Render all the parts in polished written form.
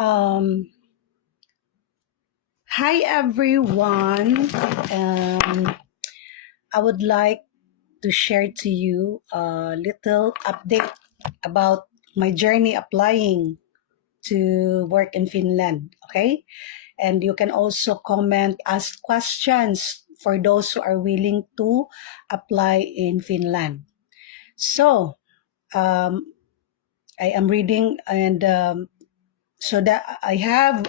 Um, Hi everyone. I would like to share to you a little update about my journey applying to work in Finland. Okay, and you can also comment, ask questions for those who are willing to apply in Finland. So I am reading, and so that I have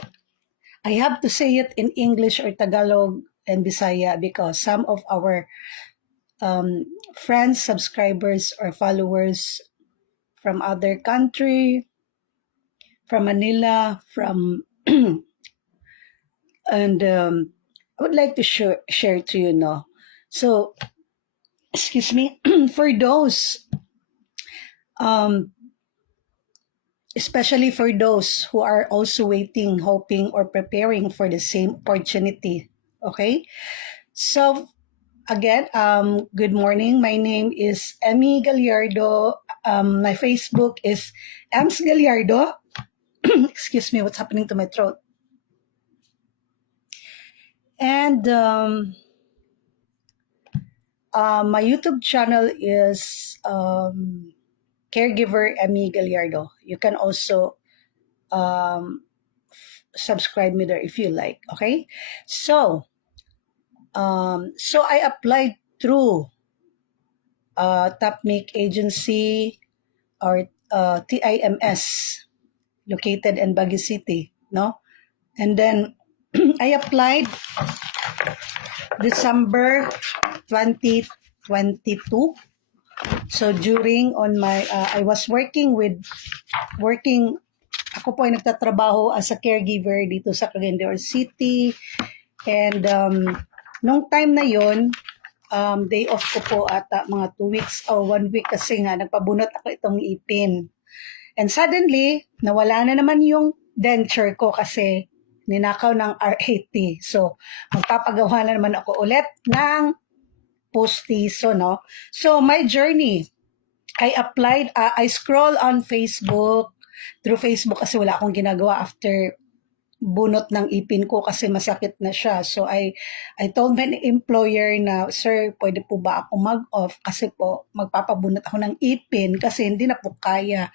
to say it in English or Tagalog and Bisaya because some of our um, friends, subscribers, or followers from other country, from Manila, from and I would like to share to you now. So, excuse me, for those, um, especially for those who are also waiting, hoping, or preparing for the same opportunity. Okay, so again, good morning. My name is Emmy Gallardo. My Facebook is Ems Gallardo. Excuse me, what's happening to my throat? And my YouTube channel is Caregiver Emmy Gallardo. You can also um, subscribe me there if you like. Okay, so so I applied through Tapmake Agency or TIMS located in Baguio City, no? And then I applied December 2022. So during on my I was working ako po ay nagtatrabaho as a caregiver dito sa Cagayan City, and nung time na yon day off ko po ata mga 2 weeks or 1 week kasi nga nagpabunot ako itong ipin. And suddenly, nawala na naman yung denture ko kasi ninakaw ng R80. So, magpapagawa na naman ako ulit ng postizo, no? So, my journey, I scroll on Facebook, through Facebook kasi wala akong ginagawa after bunot ng ipin ko kasi masakit na siya. So, I told my employer na, sir, pwede po ba ako mag-off kasi po magpapabunot ako ng ipin kasi hindi na po kaya.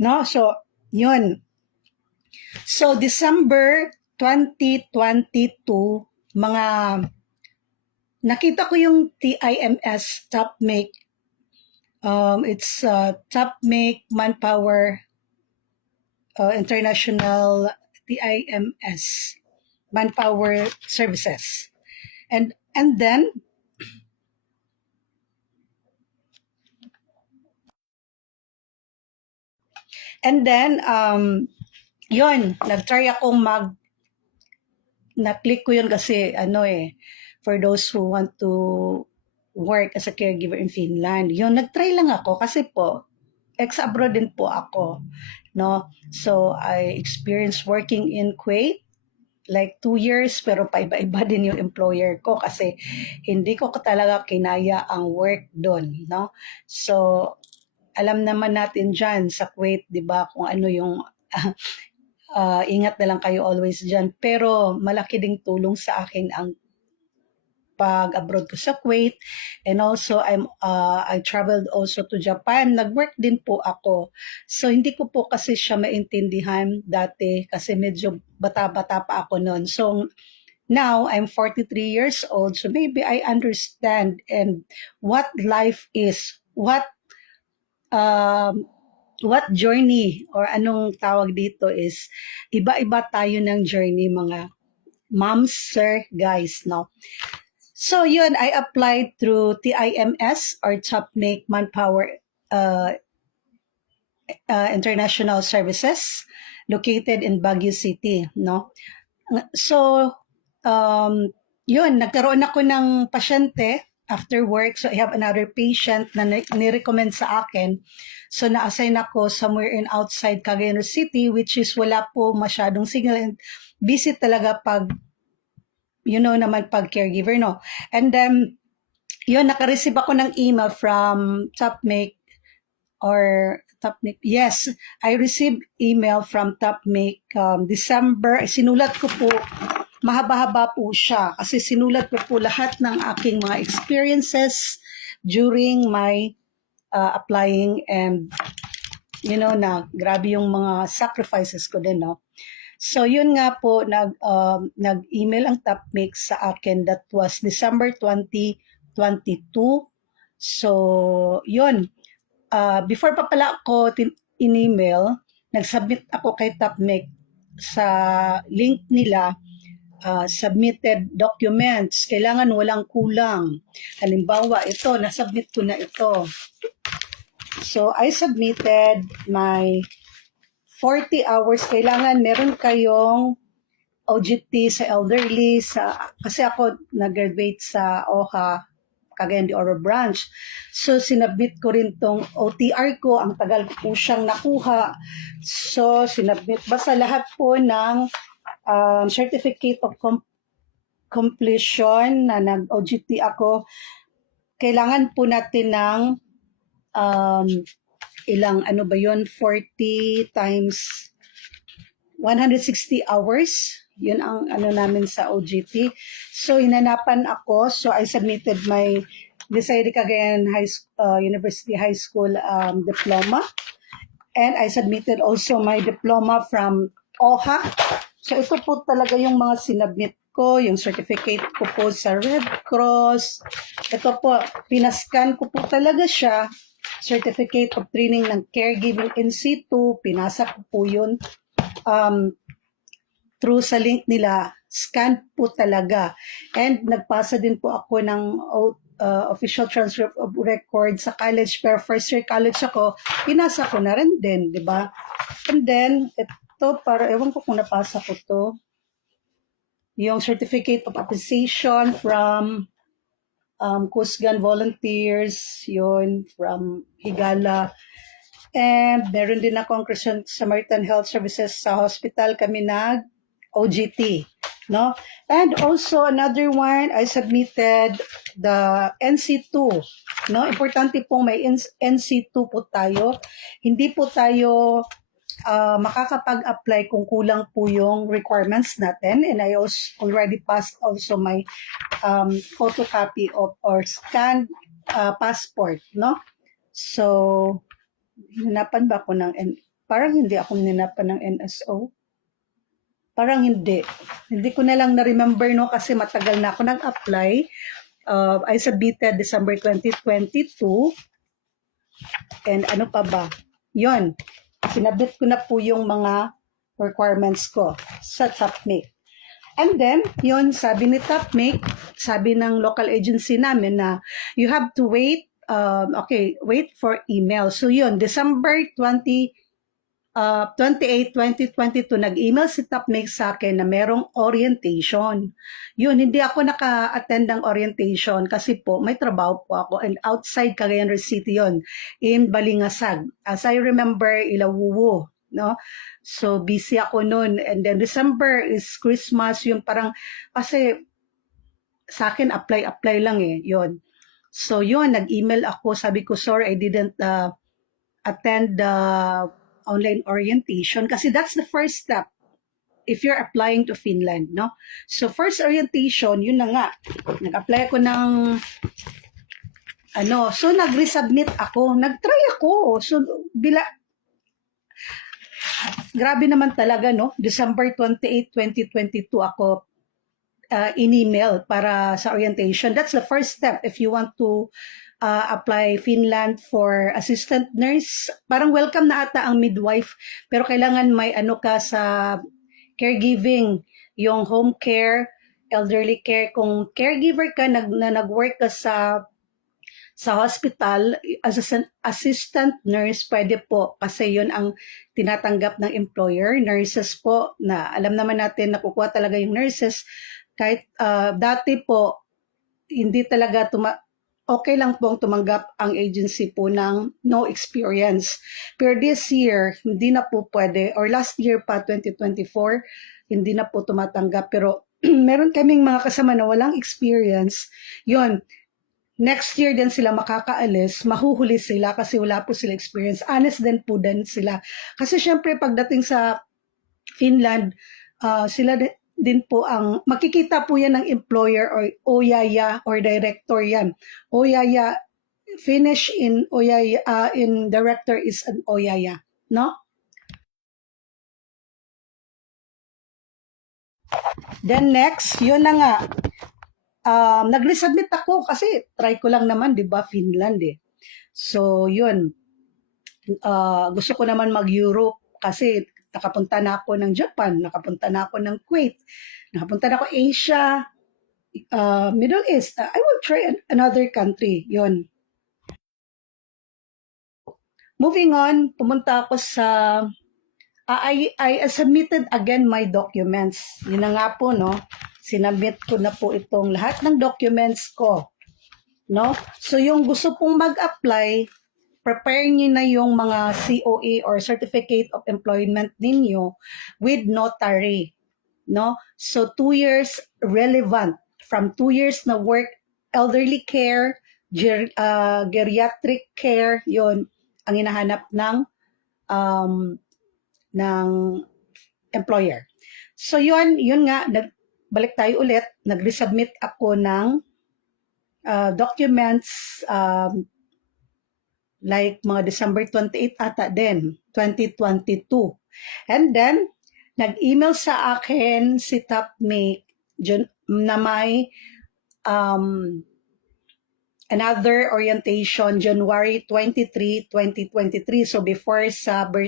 No? So, yun. So, December 2022, mga nakita ko yung TIMS Tapmake. It's Tapmake Manpower International TIMS Manpower Services. And then yun, nag-try akong na-click ko yun kasi for those who want to work as a caregiver in Finland. Yun, nag-try lang ako kasi po, ex-abroad din po ako, no? So, I experienced working in Kuwait, like 2 years, pero paiba-iba din yung employer ko kasi hindi ko talaga kinaya ang work doon, no? So, alam naman natin dyan sa Kuwait, di ba, kung ano yung ingat na lang kayo always dyan. Pero malaki ding tulong sa akin ang pag-abroad ko sa Kuwait, and also I traveled also to Japan. Nag-work din po ako. So hindi ko po kasi siya maintindihan dati kasi medyo bata-bata pa ako noon. So now I'm 43 years old, so maybe I understand and what life is, what journey or anong tawag dito is iba-iba tayo ng journey, mga moms, sir, guys, no? So yun, I applied through TIMS or Tapmake Manpower International Services located in Baguio City, no? So yun, nagkaroon ako ng pasyente after work. So I have another patient na ni-recommend sa akin. So na-assign ako somewhere in outside Cagayan City, which is wala po masyadong signal and busy talaga pag naman pag caregiver, no? And then, yun, naka-receive ako ng email from Tapmake or Topmic. Yes, I received email from Topmic December. Sinulat ko po, mahaba-haba po siya kasi sinulat ko po lahat ng aking mga experiences during my applying, and na grabe yung mga sacrifices ko din, no? So yun nga po, nag-email ang Topmic sa akin. That was December 2022. So yun, before pa pala ako in-email, nag-submit ako kay Topmic sa link nila, submitted documents. Kailangan walang kulang. Halimbawa, ito, nasubmit ko na ito. So, I submitted my 40 hours. Kailangan meron kayong OJT sa elderly, kasi ako nag-graduate sa OHA, Cagayan de Oro branch. So, sinabit ko rin tong OTR ko. Ang tagal ko po siyang nakuha. So, sinabit. Basta lahat po ng certificate of completion na nag-OJT ako, kailangan po natin ng ilang, 40 times 160 hours. Yun ang namin sa OJT. So, hinanapan ako. So, I submitted my Lisay de Cagayan University High School diploma. And I submitted also my diploma from OHA. So, ito po talaga yung mga sinabmit ko, yung certificate ko po sa Red Cross. Ito po, pinascan ko po talaga siya. Certificate of Training ng Caregiving in situ. Pinasa ko po yun. Through sa link nila, scan po talaga. And nagpasa din po ako ng official transcript of record sa college, pero first year college ako, pinasa ko na rin din, di ba? And then, ito, ewan ko kung napasa ko to, yung certificate of appreciation from Kusgan volunteers, yun, from Higala. And meron din akong Christian Samaritan Health Services sa hospital, kami OJT, no? And also another one, I submitted the NC2, no? Importante pong may NC2 po tayo. Hindi po tayo makakapag-apply kung kulang po yung requirements natin. And I already passed also my photocopy of or scanned passport, no? So, hinapan ba ako parang hindi ako hinapan ng NSO. Parang hindi. Hindi ko na lang na-remember, no, kasi matagal na ako nag-apply. I submitted December 2022. And ano pa ba? Yun. Sinabit ko na po yung mga requirements ko sa Topmic. And then, yun, sabi ni Topmic, sabi ng local agency namin na you have to wait, wait for email. So yun, December 28, 2022, nag-email si Topmic sa akin na merong orientation. Yun, hindi ako naka-attend ng orientation kasi po may trabaho po ako, and outside Cagayan City yun, in Balingasag. As I remember, Ilawuwo, no? So, busy ako noon. And then December is Christmas, yung parang, kasi sa akin, apply lang yun. So, yun, nag-email ako, sabi ko, sorry, I didn't attend the online orientation kasi that's the first step if you're applying to Finland, no? So first orientation, yun na nga, nag-apply ako ng so nag-resubmit ako, nag-try ako, so grabe naman talaga, no? December 28, 2022 ako in-email para sa orientation. That's the first step if you want to apply Finland for assistant nurse. Parang welcome na ata ang midwife, pero kailangan may ka sa caregiving, yung home care, elderly care. Kung caregiver ka, nag-work ka sa hospital as an assistant nurse, pwede po kasi yun ang tinatanggap ng employer. Nurses po, na alam naman natin nakukuha talaga yung nurses. Kahit dati po, hindi talaga okay lang pong tumanggap ang agency po ng no experience. Pero this year, hindi na po pwede, or last year pa, 2024, hindi na po tumatanggap. Pero meron kaming mga kasama na walang experience. Yun, next year din sila makakaalis, mahuhuli sila kasi wala po sila experience. Honest din po din sila. Kasi syempre pagdating sa Finland, sila din po ang, makikita po yan ng employer or OYAYA or director yan. OYAYA, Finnish in OYAYA, in director is an OYAYA, no? Then next, yun na nga, nag-resubmit ako kasi try ko lang naman, di ba, Finland eh. So, yun. Gusto ko naman mag-Europe kasi nakapunta na ako ng Japan, nakapunta na ako ng Kuwait, nakapunta na ako Asia, Middle East. I will try another country. Yun. Moving on, pumunta ako sa I submitted again my documents. Yun na nga po, no? Sinabit ko na po itong lahat ng documents ko. No? So, yung gusto pong mag-apply, prepare niyo na yung mga COE or Certificate of Employment ninyo with notary. No? So, 2 years relevant. From 2 years na work, elderly care, geriatric care, yon ang hinahanap ng employer. So yun nga, balik tayo ulit, nag-resubmit ako ng documents like mga December 28 ata din, 2022. And then, nag-email sa akin si Topmate na may another orientation January 23, 2023. So before sa birthday